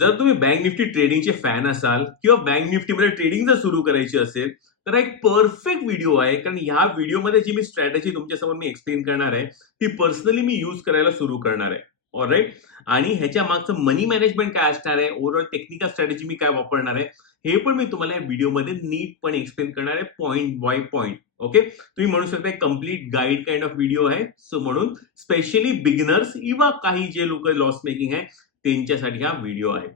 जर तुम्ही bank Nifty ट्रेडिंगचे फॅन असाल किंवा बँक निफ्टीमध्ये ट्रेडिंग जर सुरू करायची असेल तर एक परफेक्ट व्हिडिओ आहे. कारण ह्या व्हिडिओमध्ये जी मी स्ट्रॅटेजी तुमच्यासमोर मी एक्सप्लेन करणार आहे ती पर्सनली मी यूज करायला सुरू करणार आहे. ऑलराईट आणि ह्याच्या मागचं मनी मॅनेजमेंट काय असणार आहे? ओव्हरऑल टेक्निकल स्ट्रॅटेजी मी काय वापरणार आहे? हे पण मी तुम्हाला या व्हिडिओमध्ये नीटपणे एक्सप्लेन करणार आहे पॉईंट बाय पॉईंट ओके तुम्ही म्हणू शकता complete guide kind of video आहे. सो म्हणून स्पेशली बिगिनर्स किंवा काही जे लोक लॉस मेकिंग आहे त्यांच्यासाठी हा व्हिडिओ आहे.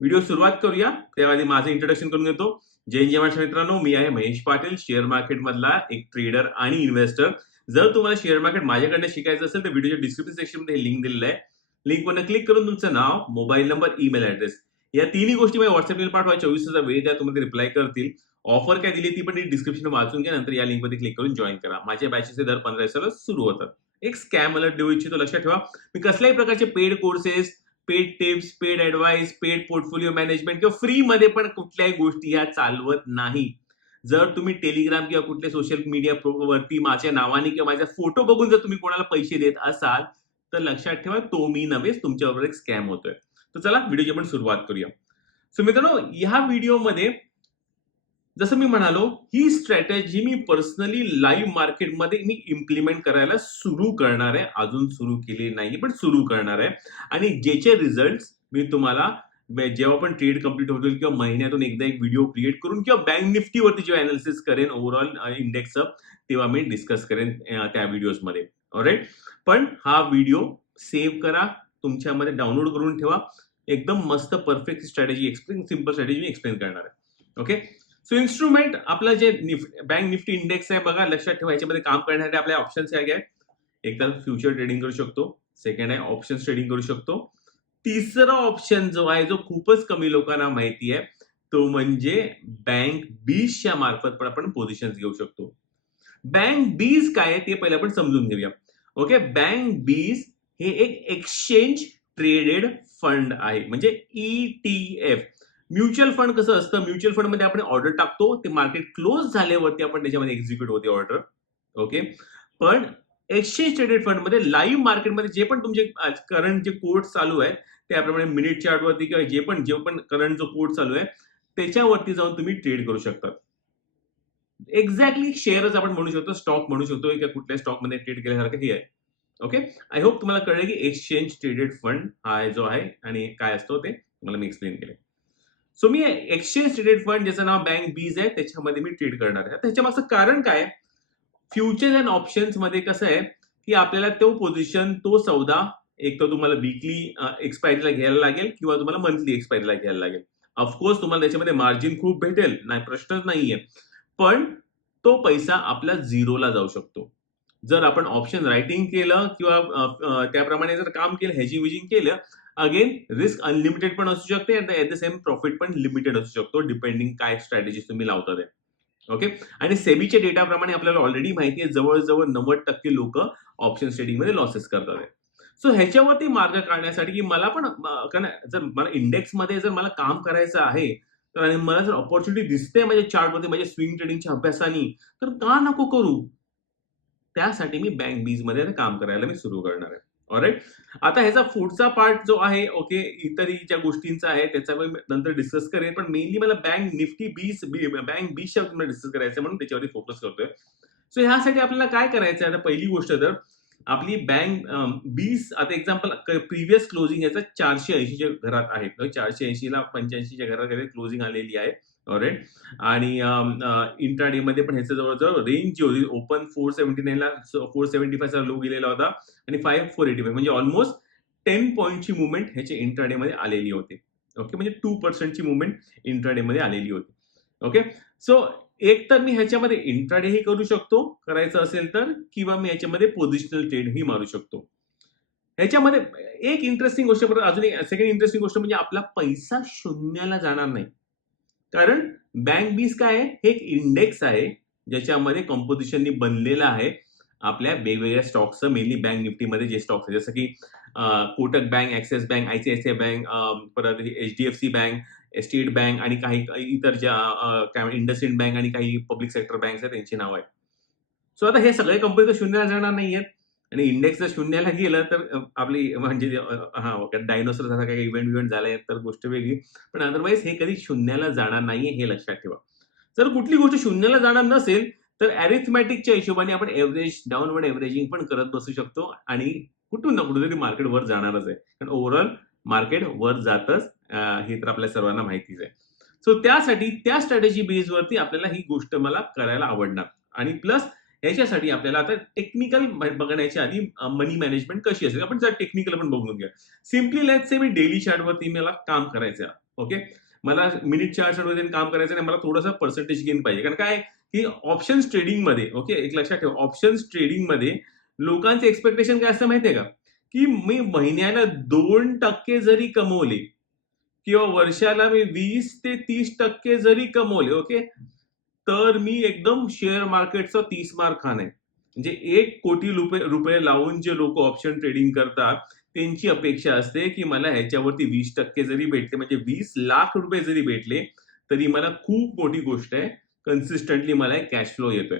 व्हिडिओ सुरुवात करूया. त्याआधी माझं इंट्रोडक्शन करून घेतो. जैन जय महाराष्ट्र मित्रांनो. मी आहे महेश पाटील शेअर मार्केट मधला एक ट्रेडर आणि इन्व्हेस्टर जर तुम्हाला शेअर मार्केट माझ्याकडनं शिकायचं असेल तर व्हिडिओच्या डिस्क्रिप्शन सेक्शनमध्ये लिंक दिलेलं आहे. लिंक वर क्लिक करून तुमचं नाव मोबाईल नंबर ईमेल ऍड्रेस या तिन्ही गोष्टी मला व्हॉट्सअप पाठवा. चोवीस हजार वेळ द्या तुम्हाला रिप्लाय करतील. ऑफर काय दिली ती पण डिस्क्रिप्शन वाचून घ्या. नंतर या लिंकमध्ये क्लिक करून जॉईन करा. माझ्या बॅचेस दर पंधरा दिवसाला सुरू होतात. एक स्कॅम अलर्ट देऊ इच्छितो. लक्षात ठेवा. मी कसल्याही प्रकारचे paid courses paid tips paid advice paid portfolio management किंवा फ्री मध्ये पण कुठल्याही गोष्टी ह्या चालवत नाही. जर तुम्ही टेलिग्राम किंवा कुठल्या सोशल मीडिया वरती माझ्या नावाने किंवा माझ्या फोटो बघून जर तुम्ही कोणाला पैसे देत असाल तर लक्षात ठेवा तो मी नव्हेच तुमच्याबरोबर एक स्कॅम होतोय. तर चला व्हिडिओची आपण सुरुवात करूया. सो मित्रांनो ह्या व्हिडिओमध्ये जसं मी म्हणालो ही स्ट्रॅटेजी मी पर्सनली लाईव्ह मार्केटमध्ये मी इम्प्लिमेंट करायला सुरू करणार आहे. अजून सुरू केली नाही पण सुरू करणार आहे. आणि ज्याचे रिझल्ट मी तुम्हाला जेव्हा पण ट्रेड कंप्लीट होतील किंवा महिन्यातून एकदा एक व्हिडिओ क्रिएट करून किंवा बँक निफ्टीवरती जेव्हा अनालिसिस करेन ओव्हरऑल इंडेक्स तेव्हा मी डिस्कस करेन त्या व्हिडिओजमध्ये ऑलराईट पण हा व्हिडिओ सेव्ह करा तुमच्यामध्ये डाउनलोड करून ठेवा. एकदम मस्त perfect strategy explain simple strategy मी एक्सप्लेन करणार आहे. ओके सो इन्स्ट्रुमेंट आपलं जे बँक निफ्टी इंडेक्स आहे बघा लक्षात ठेवायच्यामध्ये काम करण्यासाठी आपल्या ऑप्शन्स काय काय एक तर फ्युचर ट्रेडिंग करू शकतो. सेकंड आहे ऑप्शन ट्रेडिंग करू शकतो. तिसरा ऑप्शन जो आहे जो खूपच कमी लोकांना माहिती आहे तो म्हणजे बँक बीजच्या मार्फत पण आपण पोझिशन घेऊ शकतो. बँक बीज काय आहे ते पहिले आपण समजून घेऊया. ओके बँक बीज हे एक एक्सचेंज ट्रेडेड फंड आहे. म्हणजे E T F mutual fund कसं असतं? म्युच्युअल फंडमध्ये आपण ऑर्डर टाकतो ते मार्केट क्लोज झाल्यावरती आपण त्याच्यामध्ये एक्झिक्यूट होते ऑर्डर. ओके? पण एक्सचेंज ट्रेडेड फंडमध्ये लाईव्ह मार्केटमध्ये जे पण तुमचे करंट जे कोर्ट चालू आहे त्याप्रमाणे मिनिट चार्टवरती किंवा जे पण जे पण करंट जो कोर्ट चालू आहे त्याच्यावरती जाऊन तुम्ही ट्रेड करू शकता. एक्झॅक्टली शेअरच आपण म्हणू शकतो स्टॉक म्हणू शकतो किंवा कुठल्या स्टॉकमध्ये ट्रेड केल्यासारखं हे आहे. ओके? आय होप तुम्हाला कळलं की एक्सचेंज ट्रेडेड फंड हा जो आहे आणि काय असतो ते तुम्हाला मी एक्सप्लेन केलं सो मी एक्सचेंज ट्रेडेड फंड ज्याचं नाव बँक बीज आहे त्याच्यामध्ये मी ट्रेड करणार आहे. त्याच्या मागचं कारण काय फ्युचर्स अँड ऑप्शन्समध्ये कसं आहे की आपल्याला तो पोझिशन तो सौदा एक तर तुम्हाला वीकली एक्सपायरीला घ्यायला लागेल किंवा तुम्हाला मंथली एक्सपायरीला घ्यायला लागेल. ऑफकोर्स तुम्हाला त्याच्यामध्ये मार्जिन खूप भेटेल नाही प्रश्नच नाहीये. पण तो पैसा आपला झिरोला जाऊ शकतो. जर आपण ऑप्शन रायटिंग केलं किंवा त्याप्रमाणे जर काम केलं हेजिंग विजिंग केलं अगेन रिस्क अनलिमिटेड पण असू शकते ॲट द सेम प्रॉफिट पण लिमिटेड असू शकतो डिपेंडिंग काय स्ट्रॅटेजी तुम्ही लावता ते. ओके आणि सेबीच्या डेटाप्रमाणे आपल्याला ऑलरेडी माहिती आहे जवळजवळ नव्वद टक्के लोक ऑप्शन ट्रेडिंगमध्ये लॉसेस करतात सो ह्याच्यावरती मार्ग काढण्यासाठी की मला पण कारण जर मला इंडेक्समध्ये जर मला काम करायचं आहे तर आणि मला जर ऑपॉर्च्युनिटी दिसते माझ्या चार्टमध्ये माझ्या स्विंग ट्रेडिंगच्या अभ्यासाने तर का नको करू? त्यासाठी मी बँक बीजमध्ये काम करायला मी सुरू करणार आहे. ऑलराईट आता ह्याचा फूडचा पार्ट जो आहे ओके इतरही ज्या गोष्टींचा आहे त्याचा मी नंतर डिस्कस करेन. पण मेनली मला बँक निफ्टी बीस बँक बीसच्या तुम्हाला डिस्कस करायचं म्हणून त्याच्यावरती फोकस करतोय. सो ह्यासाठी आपल्याला काय करायचं आहे आता पहिली गोष्ट तर आपली बँक बीस आता एक्झाम्पल प्रिव्हियस क्लोजिंग याचा चारशे ऐंशीच्या घरात आहे. चारशे ऐंशीला पंच्याऐंशीच्या घरात क्लोजिंग आलेली आहे. ऑलराईट आणि इंट्राडे मध्ये पण ह्याचं जवळजवळ रेंज जी होती ओपन फोर सेव्हन्टी नाईनला फोर सेव्हन्टी फायचा लो गेलेला होता. आणि फाईव्ह फोर एटी फाय म्हणजे ऑलमोस्ट टेन पॉईंटची मुवमेंट ह्याचे इंट्राडे मध्ये आलेली होती. ओके म्हणजे टू पर्सेंटची मुवमेंट इंट्राडे मध्ये आलेली होती. ओके सो एक तर मी ह्याच्यामध्ये इंट्राडेही करू शकतो करायचं असेल तर किंवा मी ह्याच्यामध्ये पोझिशनल ट्रेडही मारू शकतो. ह्याच्यामध्ये एक इंटरेस्टिंग गोष्ट अजून एक सेकंड इंटरेस्टिंग गोष्ट म्हणजे आपला पैसा शून्याला जाणार नाही. कारण बँक बीस काय आहे? हे एक इंडेक्स आहे ज्याच्यामध्ये कॉम्पोजिशननी बनलेलं आहे. आपल्या वेगवेगळ्या स्टॉक्सचं मेनली बँक निफ्टीमध्ये जे स्टॉक्स आहे जसं की Kotak bank Axis bank I C I C I bank परत H D F C bank State bank आणि काही इतर ज्या काय इंडसइंड बँक आणि काही पब्लिक सेक्टर बँक्स आहेत त्यांची नाव आहेत. सो आता हे सगळे कंपनी तर शून्य जाणार नाहीयेत. आणि इंडेक्स जर शून्याला गेलं तर आपली म्हणजे हा डायनोसर डायनोसॉर काही इव्हेंट इव्हेंट झालाय तर गोष्ट वेगळी. पण अदरवाईज हे कधी शून्याला जाणार नाहीये हे लक्षात ठेवा. जर कुठली गोष्ट शून्याला जाणार नसेल, तर अरिथमॅटिकच्या हिशोबाने आपण एव्हरेज, डाऊनवर्ड एव्हरेजिंग पण करत बसू शकतो आणि कुठून ना कुठेतरी मार्केट वर जाणारच आहे. कारण ओव्हरऑल मार्केट वर जातच हे तर आपल्या सर्वांना माहितीच आहे. सो त्यासाठी त्या स्ट्रॅटेजी बेसवरती आपल्याला ही गोष्ट मला करायला आवडणार आणि प्लस याच्यासाठी आपल्याला आता टेक्निकल बघण्याच्या आधी मनी मॅनेजमेंट कशी असेल आपण जर टेक्निकल पण बघून घ्या सिम्पली लेट्स से मी डेली चार्टवरती मला काम करायचं ओके. मला मिनिट चार्टवरती काम करायचं आणि मला थोडासा पर्सेंटेज गेन पाहिजे. कारण काय की ऑप्शन्स ट्रेडिंगमध्ये ओके एक लक्षात ठेवा ऑप्शन्स ट्रेडिंगमध्ये लोकांचे एक्सपेक्टेशन काय असतं माहितीये का? की मी महिन्याला दोन टक्के जरी कमवले किंवा वर्षाला मी वीस ते 30% जरी कमवले ओके. तर मी एकदम शेअर मार्केटचा तीस मार्क खान आहे. म्हणजे एक कोटी रुपये रुपये लावून जे लोक ऑप्शन ट्रेडिंग करतात, त्यांची अपेक्षा असते, की मला ह्याच्यावरती 20% जरी भेटले म्हणजे वीस लाख रुपये जरी भेटले, तरी मला खूप मोठी गोष्ट आहे. कन्सिस्टंटली मला एक कॅश फ्लो येतोय.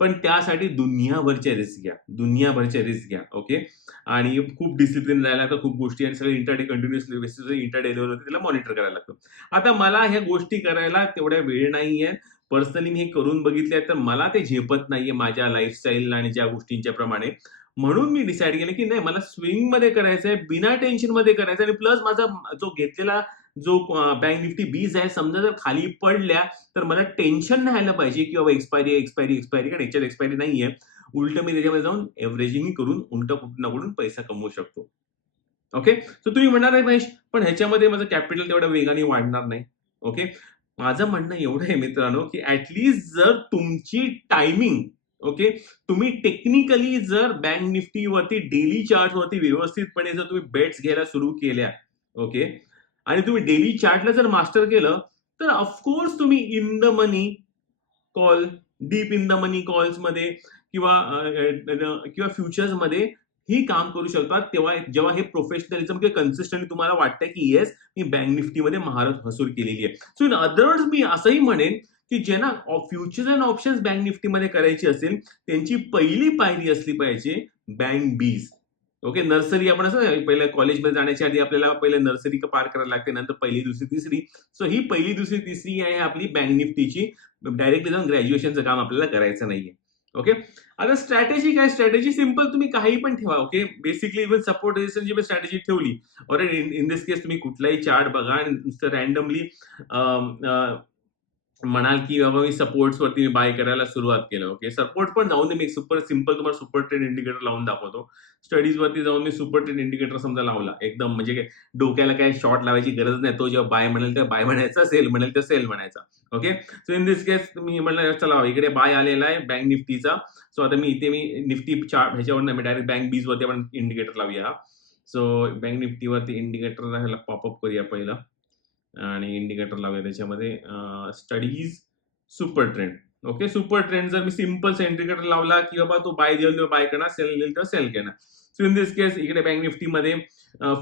पण त्यासाठी दुनियाभरच्या रिस्क घ्या. दुनियाभरच्या रिस्क घ्या. ओके. आणि खूप डिसिप्लिन राहायला तर खूप गोष्टी आणि सगळे इंटरडे कंटिन्युअसली बेसिस इंटरडे होते त्याला मॉनिटर करायला लागतं. आता मला ह्या गोष्टी करायला तेवढ्या वेळ नाहीये. पर्सनली मी हे करून बघितले तर मला ते झेपत नाहीये माझ्या लाईफस्टाईल आणि ज्या गोष्टींच्या प्रमाणे. म्हणून मी डिसाईड केलं, की नाही मला स्विंगमध्ये करायचंय, बिना टेन्शनमध्ये करायचं आणि प्लस माझा जो घेतलेला जो बँक निफ्टी बीज आहे समजा जर खाली पडल्या, तर मला टेन्शन नाही आलं पाहिजे, की बाबा एक्सपायरी एक्सपायरी, एक्सपायरी कारण याच्यात एक्सपायरी नाहीये. उलटं मी त्याच्यामध्ये जाऊन एव्हरेजिंग करून उलट कुठून ना कुठून पैसा कमवू शकतो. ओके. सो तुम्ही म्हणणार आहे महेश, पण ह्याच्यामध्ये माझं कॅपिटल तेवढ्या वेगाने वाढणार नाही. ओके. माझं म्हणणं एवढं आहे मित्रांनो, की ॲट जर तुमची टायमिंग ओके. तुम्ही टेक्निकली जर बँक निफ्टीवरती डेली चार्टवरती व्यवस्थितपणे जर तुम्ही बेट्स घ्यायला सुरू केल्या, ओके. आणि तुम्ही डेली चार्टला जर मास्टर केलं, तर ऑफकोर्स तुम्ही in the money call, deep in the money कॉल्समध्ये किंवा अ, अ, किंवा फ्युचर्समध्ये ही काम करू शकता. तेव्हा जेव्हा हे प्रोफेशनलिझम किंवा कन्सिस्टंटली तुम्हाला वाटतंय, की येस मी बँक निफ्टीमध्ये महारत हसूल केलेली आहे. सो इन अदर मी असंही म्हणेन, की ज्यांना फ्युचर्स अँड ऑप्शन्स बँक निफ्टीमध्ये करायची असेल, त्यांची पहिली पायरी असली पाहिजे बँक बीज. ओके. नर्सरी आपण असं पहिल्या कॉलेजमध्ये जाण्याच्या आधी आपल्याला पहिले नर्सरी पार करायला लागते. नंतर पहिली, दुसरी, तिसरी. सो ही पहिली, दुसरी, तिसरी आहे आपली बँक निफ्टीची. डायरेक्टली जाऊन ग्रॅज्युएशनचं काम आपल्याला करायचं नाहीये. ओके. आता स्ट्रॅटेजी काय? स्ट्रॅटेजी सिंपल तुम्ही काही पण ठेवा. ओके. बेसिकली इव्हन सपोर्ट रेझिस्टन्सची पण स्ट्रॅटेजी ठेवली. All right in in this case तुम्ही कुठलाही चार्ट बघा आणि नुसतं रॅन्डमली म्हणाल, की बाबा मी सपोर्ट्सवरती मी बाय करायला सुरुवात केलं. ओके. सपोर्ट पण जाऊन दे मी सुपर सिंपल तुम्हाला सुपर ट्रेड इंडिकेटर लावून दाखवतो. स्टडीज वरती जाऊन मी सुपर ट्रेड इंडिकेटर समजा लावला. एकदम म्हणजे डोक्याला काय शॉर्ट लावायची गरज नाही. तो जेव्हा बाय म्हणेल तर बाय म्हणायचा, सेल म्हणेल तर सेल म्हणायचा. Okay. So in this case मी म्हणलं चला इकडे बाय आलेला आहे बँक निफ्टीचा. सो आता मी इथे मी निफ्टी चार्ट ह्याच्यावर नाही मी डायरेक्ट बँक बीज वरती आपण इंडिकेटर लावूया. सो बँक निफ्टीवरती इंडिकेटर पॉपअप करूया पहिला आणि इंडिकेटर लावले त्याच्यामध्ये studies super trend. Okay. Super trend जर मी सिंपल इंडिकेटर लावला, की बाबा तो बाय देईल बाय करणार, सेल देईल तर सेल करणार. सो इन दिस केस इकडे बँक निफ्टीमध्ये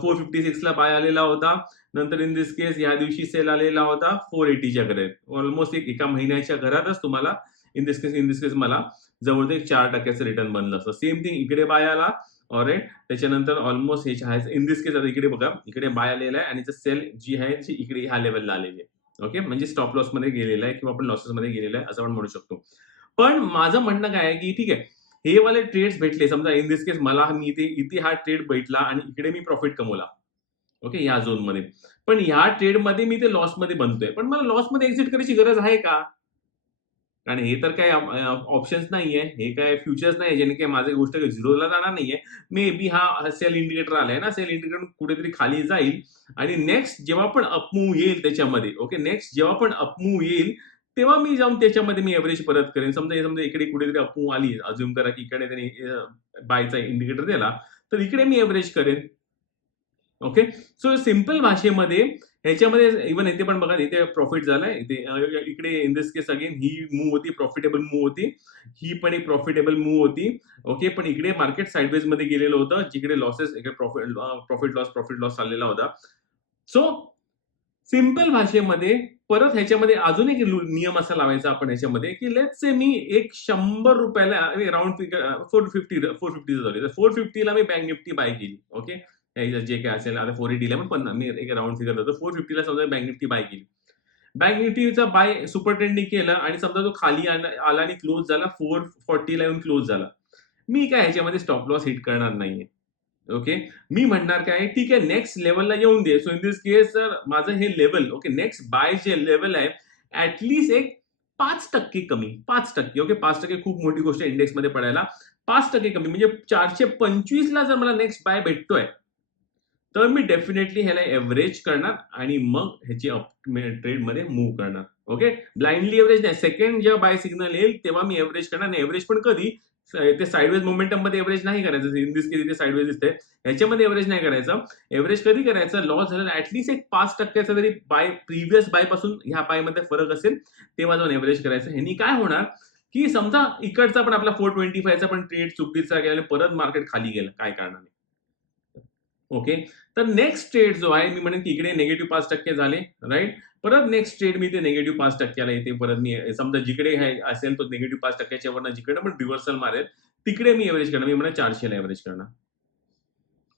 फोर फिफ्टी सिक्सला बाय आलेला होता. नंतर इन दिस केस या दिवशी सेल आलेला होता फोर एटीच्या घरात. ऑलमोस्ट एक एका महिन्याच्या घरातच तुम्हाला in this case in this केस मला जवळजवळ चार टक्क्याचं रिटर्न बनलं असतं. सेम थिंग इकडे बाय आला. All right. त्याच्यानंतर ऑलमोस्ट हे आहे इन दिस केस आता इकडे बघा इकडे बाय आलेला आहे आणि सेल जी आहे ती इकडे ह्या लेवलला आलेली आहे. ओके. म्हणजे स्टॉप लॉसमध्ये गेलेला आहे किंवा आपण लॉसेसमध्ये गेलेला आहे असं आपण म्हणू शकतो. पण माझं म्हणणं काय आहे, की ठीक आहे. हे वाले ट्रेड्स भेटले समजा इन दिस केस मला मी इथे इथे हा ट्रेड भेटला आणि इकडे मी प्रॉफिट कमवला. ओके. ह्या झोनमध्ये. पण ह्या ट्रेडमध्ये मी ते लॉसमध्ये बनतोय. पण मला लॉसमध्ये एक्झिट करायची गरज आहे का? कारण हे तर काय ऑप्शन्स नाहीये. हे काय फ्युचर्स नाहीये ज्याने काही माझी गोष्ट झिरोला जाणार नाहीये. मे बी हा सेल इंडिकेटर आलाय ना, सेल इंडिकेटर कुठेतरी खाली जाईल आणि नेक्स्ट जेव्हा पण अपमूव्ह येईल त्याच्यामध्ये ओके. नेक्स्ट जेव्हा पण अपमूव्ह येईल, तेव्हा मी जाऊन त्याच्यामध्ये मी एव्हरेज परत करेन. समजा समजा इकडे कुठेतरी अपमूव्ह आली, अजून करा की इकडे त्यांनी बायचा इंडिकेटर दिला, तर इकडे मी एव्हरेज करेन. ओके. सो सिंपल भाषेमध्ये ह्याच्यामध्ये इव्हन इथे पण बघा इथे प्रॉफिट झालाय. इथे इकडे इन दिस केस अगेन ही मूव्ह होती, प्रॉफिटेबल मूव्ह होती. ही पण एक प्रॉफिटेबल मूव्ह होती. ओके. पण इकडे मार्केट साइडवेजमध्ये गेलेलं होतं. जिकडे लॉसेस इकडे profit profit loss, profit loss चाललेला होता. सो सिंपल भाषेमध्ये परत ह्याच्यामध्ये अजून एक नियम असा लावायचा आपण ह्याच्यामध्ये की लेट से मी एक शंभर रुपयाला round figure four fifty four fifty sorry four फिफ्टीला मी बँक निफ्टी बाय केली ओके जे काय असेल आता फोर एटीला पण पन्नास मी एक राऊंड फिगर देतो. फोर फिफ्टीला समजा बँक निफ्टी बाय केली. बँक निफ्टीचा बाय सुपर ट्रेंडिंग केलं आणि समजा तो खाली आला आला आणि क्लोज झाला फोर फॉर्टीला येऊन क्लोज झाला. मी काय ह्याच्यामध्ये स्टॉप लॉस हिट करणार नाहीये. ओके मी म्हणणार काय ठीक आहे नेक्स्ट लेवलला येऊन दे. So in this case sir माझं हे लेवल ओके नेक्स्ट बाय जे लेवल आहे ऍटलीस्ट एक पाच टक्के कमी पाच टक्के ओके पाच टक्के खूप मोठी गोष्ट आहे इंडेक्समध्ये पडायला. पाच टक्के कमी म्हणजे चारशे पंचवीसला जर मला नेक्स्ट बाय भेटतोय तर मी डेफिनेटली ह्याला एव्हरेज करणार आणि मग ह्याची ट्रेडमध्ये मूव्ह करणार. ओके ब्लाइंडली एव्हरेज नाही. सेकंड जेव्हा बाय सिग्नल येईल तेव्हा मी एव्हरेज करणार. आणि एव्हरेज पण कधी? ते साईडवेज मोमेंटममध्ये एव्हरेज नाही करायचं. इन दिस केस इथे साईडवेज दिसते ह्याच्यामध्ये एव्हरेज नाही करायचं. एव्हरेज कधी करायचं? लॉस झालं ऍटलीस्ट एक पाच टक्क्याचा जरी बाय प्रिव्हियस बायपासून ह्या बायमध्ये फरक असेल तेव्हा जाऊन एव्हरेज करायचं. ह्यांनी काय होणार? की समजा इकडचा पण आपला फोर ट्वेंटी फायचा पण ट्रेड चुकीचा गेला आणि परत मार्केट खाली गेलं. काय कारणाने? ओके? तर नेक्स्ट ट्रेड जो आहे मी म्हणेन की इकडे निगेटिव्ह पाच टक्के झाले राईट परत नेक्स्ट ट्रेड मी ते निगेटिव्ह पाच टक्क्याला येते परत मी समजा जिकडे हे असेल तो निगेटिव्ह पाच टक्क्याच्या वरनं जिकडे पण रिव्हर्सल मारेल तिकडे मी एव्हरेज करणार मी म्हणा चारशेला एव्हरेज करणार.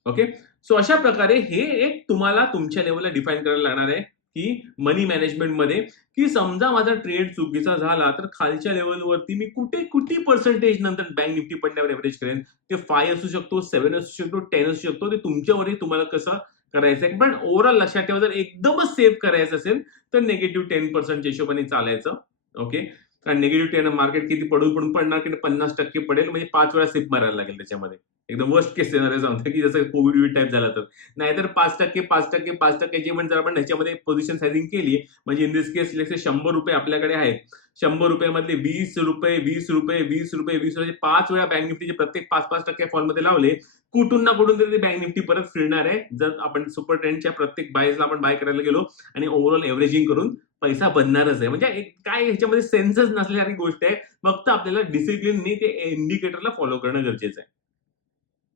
ओके? सो अशा प्रकारे हे एक तुम्हाला तुमच्या लेवलला डिफाईन करायला लागणार आहे. की मनी मॅनेजमेंटमध्ये की समजा माझा ट्रेड चुकीचा झाला तर खालच्या लेवलवरती मी कुठे कुठे पर्सेंटेज नंतर बँक निफ्टी पडण्यावर एव्हरेज करेन? ते फाय असू शकतो सेव्हन असू शकतो टेन असू शकतो ते तुमच्यावरही तुम्हाला कसं करायचं आहे? पण ओव्हरऑल लक्षात ठेवा जर एकदमच सेव्ह करायचं असेल तर निगेटिव्ह टेन पर्सेंटच्या हिशोबाने चालायचं ओके कारण निगेटिव्ह टेन मार्केट किती पडून पण पडणार की पन्नास टक्के पडेल म्हणजे पाच वेळा सिप मारायला लागेल त्याच्यामध्ये. एकदम वर्स्ट केस येणार सांगतो की जसं कोविड टाईप झाला तर. नाहीतर पाच टक्के पाच टक्के पाच टक्के जे म्हणजे आपण ह्याच्यामध्ये पोझिशन सायझिंग केली म्हणजे इन दिस केस लेक्स शंभर रुपये आपल्याकडे आहेत. शंभर रुपयामधले वीस रुपये वीस रुपये वीस रुपये वीस रुपये पाच वेळा बँक निफ्टीचे प्रत्येक पाच पाच टक्के फॉलमध्ये लावले कुठून ना कुठून तरी बँक निफ्टी परत फिरणार आहे. जर आपण सुपर ट्रेंडच्या प्रत्येक बायजला आपण बाय करायला गेलो आणि ओव्हरऑल एव्हरेजिंग करून पैसा बनणारच आहे. म्हणजे एक काय ह्याच्यामध्ये सेन्सच नसलेली गोष्ट आहे. फक्त आपल्याला डिसिप्लिननी ते इंडिकेटरला फॉलो करणं गरजेचं आहे.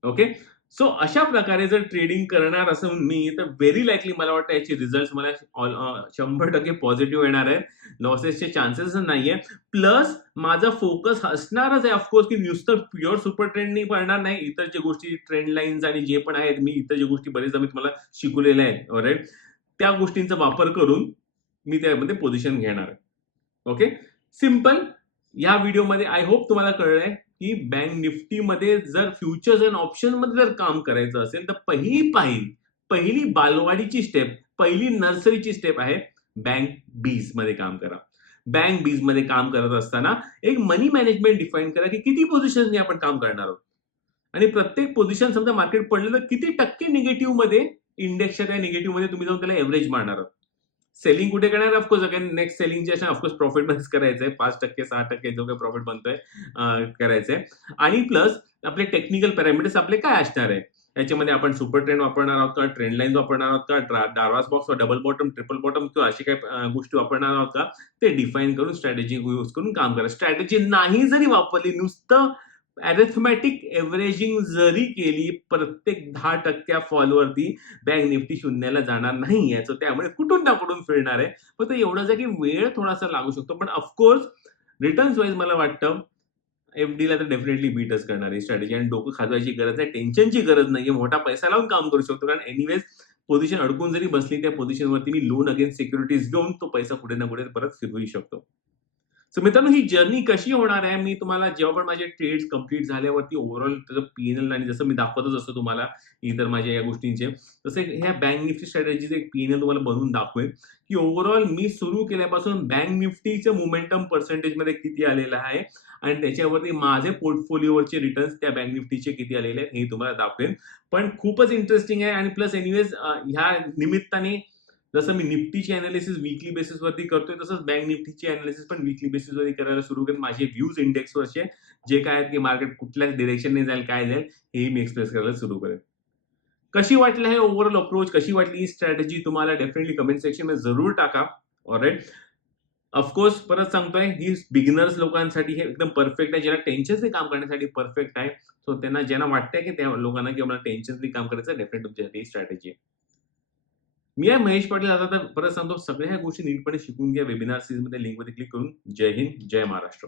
ओके सो अशा प्रकारे जर ट्रेडिंग करणार असून मी तर व्हेरी लाईकली मला वाटतं याचे रिझल्ट मला शंभर टक्के पॉझिटिव्ह येणार आहेत. लॉसेसचे चान्सेस नाहीये. प्लस माझा फोकस असणारच आहे ऑफकोर्स की नुसतं प्युअर सुपर ट्रेंडनी पडणार नाही. इतर जे गोष्टी ट्रेंड लाईन्स आणि जे पण आहेत मी इतर जे गोष्टी बरेचदा मी तुम्हाला शिकवलेल्या आहेत. राईट त्या गोष्टींचा वापर करून मी त्यामध्ये पोझिशन घेणार आहे. ओके सिंपल या व्हिडिओमध्ये आय होप तुम्हाला कळलंय की बँक निफ्टीमध्ये जर फ्युचर्स अँड ऑप्शनमध्ये जर काम करायचं असेल तर पहिली पाहिली पहिली बालवाडीची स्टेप पहिली नर्सरीची स्टेप आहे बँक बीजमध्ये काम करा. बँक बीजमध्ये काम करत असताना एक मनी मॅनेजमेंट डिफाईन करा की किती पोझिशन आपण काम करणार आहोत. आणि प्रत्येक पोझिशन समजा मार्केट पडलं तर किती टक्के निगेटिव्हमध्ये इंडेक्सच्या त्या निगेटिव्हमध्ये तुम्ही जाऊन त्याला एव्हरेज मारणार आहोत. सेलिंग कुठे करणार? ऑफकोर्स अगेन नेक्स्ट सेलिंग जे असणार ऑफकोर्स प्रॉफिट मध्येच करायचंय. पाच टक्के सहा टक्के जो काही प्रॉफिट बनतोय करायचंय. आणि प्लस आपले टेक्निकल पॅरामीटर्स आपले काय असणार आहे याच्यामध्ये आपण सुपर ट्रेंड वापरणार आहोत का? ट्रेंड लाईन वापरणार आहोत का? Darvas box double bottom triple bottom किंवा अशी काही गोष्टी वापरणार आहोत का? ते डिफाईन करून स्ट्रॅटेजी यूज करून काम करा. स्ट्रॅटेजी नाही जरी वापरली नुसतं अरेथमॅटिक एव्हरेजिंग जरी केली प्रत्येक दहा टक्क्या फॉलवरती बँक निफ्टी शून्याला जाणार नाही याचं त्यामुळे कुठून ना कुठून फिरणार आहे. फक्त एवढंच आहे की वेळ थोडासा लागू शकतो. पण ऑफकोर्स रिटर्न्स वाईज मला वाटतं एफ ला तर डेफिनेटली बीटच करणार आहे. स्ट्रॅटेजी आणि डोकं खाजवायची गरज आहे. टेन्शनची गरज नाही मोठा पैसा लावून काम करू शकतो. कारण एनिवेज पोझिशन अडकून जरी बसली त्या पोझिशनवरती मी लोन अगेन्स्ट सिक्युरिटीज घेऊन तो पैसा कुठे ना कुठे परत फिरवू शकतो. सो मित्रांनो ही जर्नी कशी होणार आहे? मी तुम्हाला जेव्हा पण माझे ट्रेड्स कंप्लीट झाल्यावरती ओव्हरऑल त्याचं पीएनएल आणि जसं मी दाखवतच असतो तुम्हाला इतर माझ्या या गोष्टींचे. तसे ह्या बँक निफ्टी स्ट्रॅटेजीचे एक पीएनएल तुम्हाला बनवून दाखवेल की ओव्हरऑल मी सुरू केल्यापासून बँक निफ्टीचं मोमेंटम पर्सेंटेजमध्ये किती आलेलं आहे आणि त्याच्यावरती माझे पोर्टफोलिओवरचे रिटर्न्स त्या बँक निफ्टीचे किती आलेले आहेत हे तुम्हाला दाखवेन. पण खूपच इंटरेस्टिंग आहे आणि प्लस एनिवेज ह्या निमित्ताने जसं मी निफ्टीची अनालिसिस वीकली बेसिसवरती करतोय तसंच बँक निफ्टीची अनालिसिस पण वीकली बेसिसवरती करायला सुरू करेन माझे व्ह्यूज इंडेक्सवरचे जे काय आहेत की मार्केट कुठल्या डिरेक्शनने जाईल काय जाईल हेही मी एक्सप्रेस करायला सुरू करेन. कशी वाटलं हे ओव्हरऑल अप्रोच कशी वाटली ही स्ट्रॅटेजी तुम्हाला डेफिनेटली कमेंट सेक्शनमध्ये जरूर टाका. ऑलराईट ऑफकोर्स परत सांगतोय ही बिगिनर्स लोकांसाठी हे एकदम परफेक्ट आहे. ज्याला टेन्शनने काम करण्यासाठी परफेक्ट आहे. सो त्यांना ज्यांना वाटतंय की त्या लोकांना की मला टेन्शनने काम करायचं डेफिनेट तुमच्यासाठी स्ट्रॅटेजी आहे. मी आहे महेश पाटील. आता परत सांगतो सगळ्या ह्या गोष्टी नीटपणे शिकून घ्या. वेबिनार सिरीजमध्ये लिंकमध्ये क्लिक करून. जय हिंद जय महाराष्ट्र.